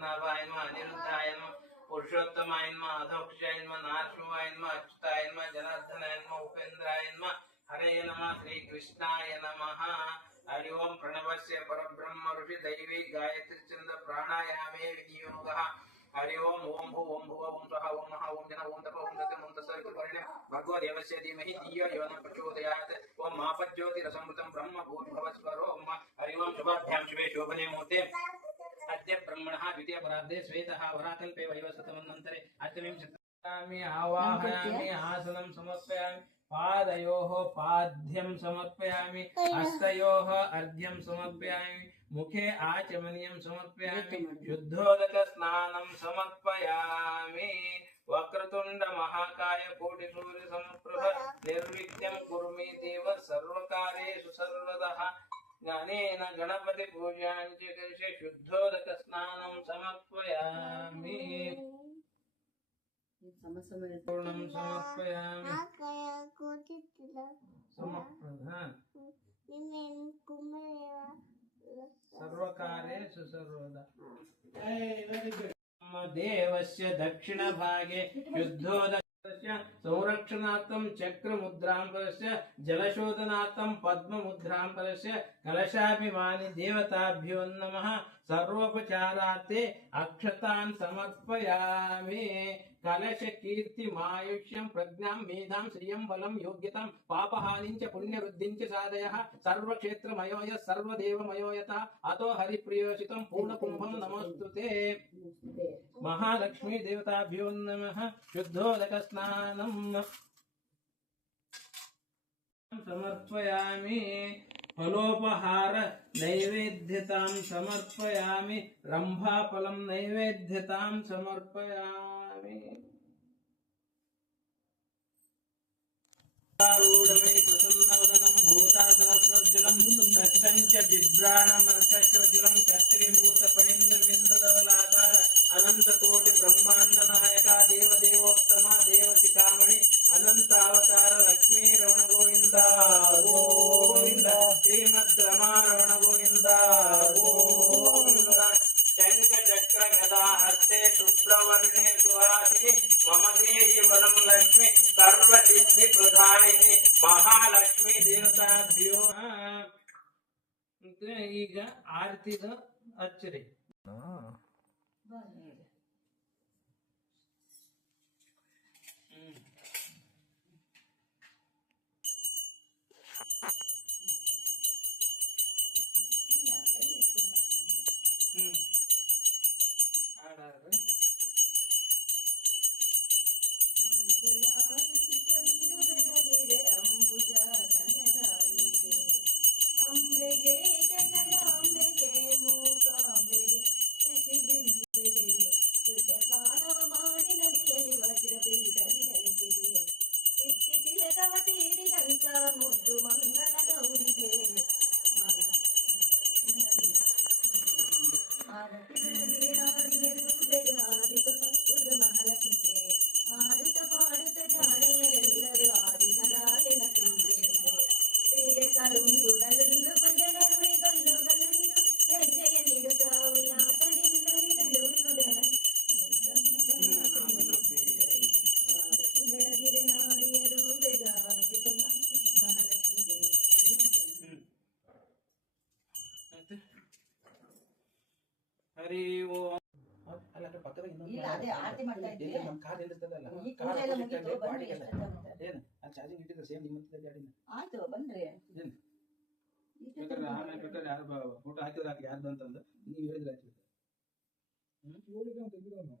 पद्मनाभाय नमः अनिरुद्धाय नमः पुरुषोत्तमाय नमः अधोक्षाय नमः नारसिंहाय नमः अच्युताय नमः जनार्दनाय नमः उपेन्द्राय नमः हरे नमः श्रीकृष्णाय नमः। हरि ओम प्रणवस्य परब्रह्म ऋषि दैवी गायत्री छंद प्राणायामे विनियोगः। हरि ओम ओम भू ओम भुव ओम स्वः ओम महा ओम जन ओम तप ओम सत्यम ओम तत्सवितुर्वरेण्यं भर्गो देवस्य धीमहि धियो यो न प्रचोदयात् ओम मापज्योतिरसमृतं ब्रह्म भूर्भुवस्वरो ओम। हरि ओम शुभाभ्यां शुभे शोभने मुहूर्ते अद्य ब्रह्मणः द्वितीय परार्धे श्वेतः वराकल्पे वैवस्वतमन्वन्तरे अष्टमीं आवाहयामि आसनं समर्पयामि पादयोः पाद्यं समर्पयामि हस्तयोः अर्घ्यं समर्पयामि मुखे आचमनीयं समर्पयामि शुद्धोदक स्नानं समर्पयामि। वक्रतुंड महाकाय कोटि सूर्य समप्रभ निर्विघ्नं कुरु मे देव सर्वकार्येषु सर्वदा। ज्ञानेन गणपति पूजां च करिष्ये शुद्धोदक स्नानं समर्पयामि पूर्णं समर्पयामि सर्वकार्येषु सर्वदा। देवस्य दक्षिणभागे शुद्धोदक संरक्षणार्थं चक्रमुद्रां परस्य जलशोधनार्थं पद्ममुद्रां परस्य कलशाभिमानि देवताभ्यो नमः। सर्वोपचारार्थे अक्षतान् समर्पयामि। कलश कीर्तिमायुष्यं प्रज्ञां मेधां श्रियं बलं योग्यतां पापहानिं च पुण्यवृद्धिं च साधयः सर्वक्षेत्रमयो यः सर्वदेवमयो यतः अतो हरिप्रियोषितं पूर्णकुम्भं नमोस्तुते। महालक्ष्मी देवताभ्यो नमः। शुद्धोदक स्नानं समर्पयामि। फलोपहार नैवेद्यतां समर्पयामि। रंभाफलं नैवेद्यतां समर्पयामि। रूढमे प्रसन्नवदनं भूतासहस्रज्जलं कष्टं च बिभ्राणमर्कशोज्ज्वलं कस्त्रीभूतफणीन्द्रबिन्दुधवलाकार अनन्तकोटि ब्रह्माण्डनायका देवदेवोत्तमा देवशिखामणि अनन्तावतार लक्ष्मी रमण गोविन्द गोविन्द श्रीमद्रमारमण गोविन्द गोविन्द। शंख चक्र गदा हस्ते शुभ्रवर्णे सुहासिनि मम देहि वरं लक्ष्मी सर्वसिद्धि प्रदायिनि महालक्ष्मी देवताभ्यो। ಈಗ ಆರತಿದ ಅಚ್ಚರಿ ಆಡಾದ್ರೆ ಹರಿ ಓಂ ಅಲ್ಲ ಅದು ಪಕ್ಕದ ಇನ್ನೊಂದು ಇಲ್ಲ ಅದೇ ಆರತಿ ಮಾಡ್ತಾ ಇದ್ದೆ ನಮ್ಮ ಕಾರ್ ನಿಲ್ಲಿಸ್ತದಲ್ಲ ಈ ಪೂಜೆ ಎಲ್ಲ ಮುಗಿತು ಬನ್ನಿ ಏನು ಅದು ಚಾರ್ಜಿಂಗ್ ಇಟ್ಟಿದ್ರೆ ಸೇಮ್ ನಿಮ್ಮ ಹತ್ರ ಗಾಡಿನ ಆಯ್ತು ಬನ್ರಿ ಏನು ಬೇಕಾದ್ರೆ ಆಮೇಲೆ ಬೇಕಾದ್ರೆ ಯಾರು ಫೋಟೋ ಹಾಕಿದ್ರೆ ಯಾರ್ದು ಅಂತಂದು ನೀವು ಹೇಳಿದ್ರೆ ಆಯ್ತು ಹೇಳಿದ್ರೆ ಅಂತ ತೆಗಿರೋನು